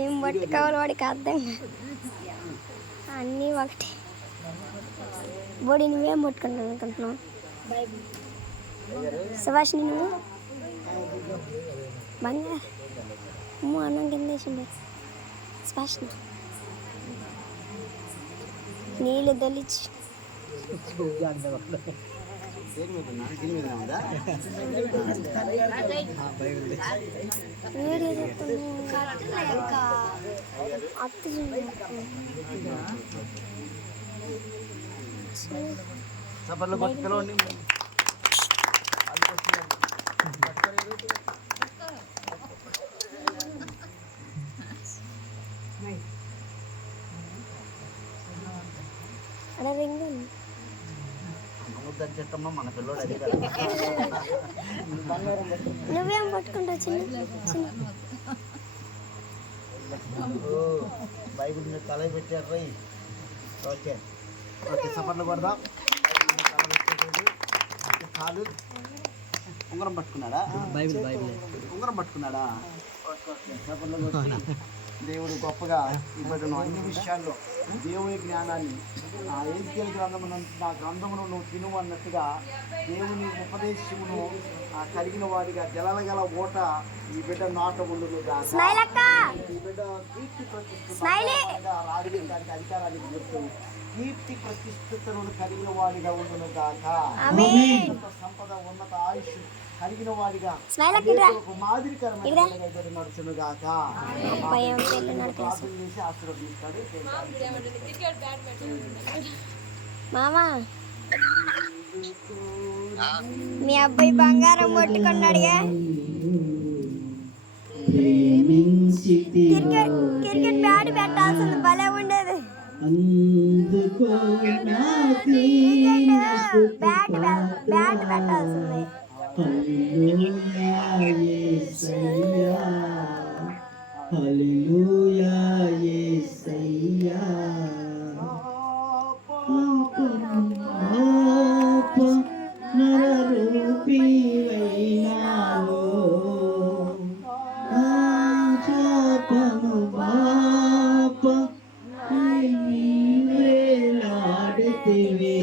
ఏం బట్టి కావాలి వాడికి అర్థం అన్నీ ఒకటి. బోడీ నువ్వేం పట్టుకుంటాను అనుకుంటున్నావు? సుభాష్ నువ్వు బంగారు అమ్మ అన్నం కింద వేసిండే సుభాష్ నీళ్ళు తొలిచి అత్త సపర్లు పట్టుకోండి. మన పిల్లడు అదే కదా. నువ్వేం పట్టుకుంటావు చిన్న చిన్న బైబిల్ మీద తల పెట్టారు రై. ఓకే ఓకే సపర్లు కొడదాం. కాలు ఉంగరం పట్టుకున్నాడా? బైబిల్ ఉంగరం పట్టుకున్నాడా? సపర్లు కొట్టి దేవుడు గొప్పగా ఇవ్వడం అన్ని విషయాల్లో దేవుని జ్ఞానాన్ని ఆ ఎజ్కేలు గ్రంథమును నా గ్రంథమును నువ్వు తిను అన్నట్టుగా దేవుని ఉపదేశమును కలిగిన వాడిగా జలగల ఓట ఈ బిడ్డ నాట ఉండును. ఈ బిడ్డ కీర్తి ప్రతిష్ఠగా రాజకీయానికి అధికారానికి గుర్తు కీర్తి ప్రతిష్ఠితులను కలిగిన వాడిగా ఉండును గాక. సంపద ఉన్నత ఆయుష్ కలిగిన వాడిగా మాదిరికరమైన నడుచును గాక. చేసి ఆశీర్వదిస్తాడు. మామా మీ అబ్బాయి బంగారం పట్టుకున్నాడుగా. క్రికెట్ బ్యాట్ పెట్టాల్సింది భలే ఉండేది. బ్యాట్ పెట్టాల్సింది. హల్లెలూయా యేసయ్యా నరరూపివైనావో చాపము బాప వేలాడితివే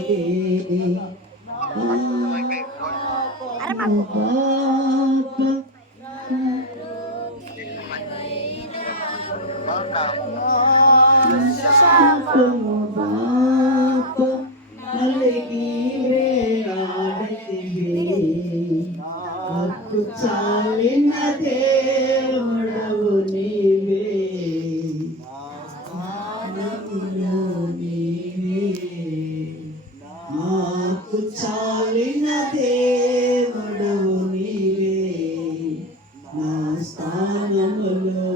చాలిన దేవుడవు నీవే నాకు చాలిన దేవుడవు నీవే నా స్థానములో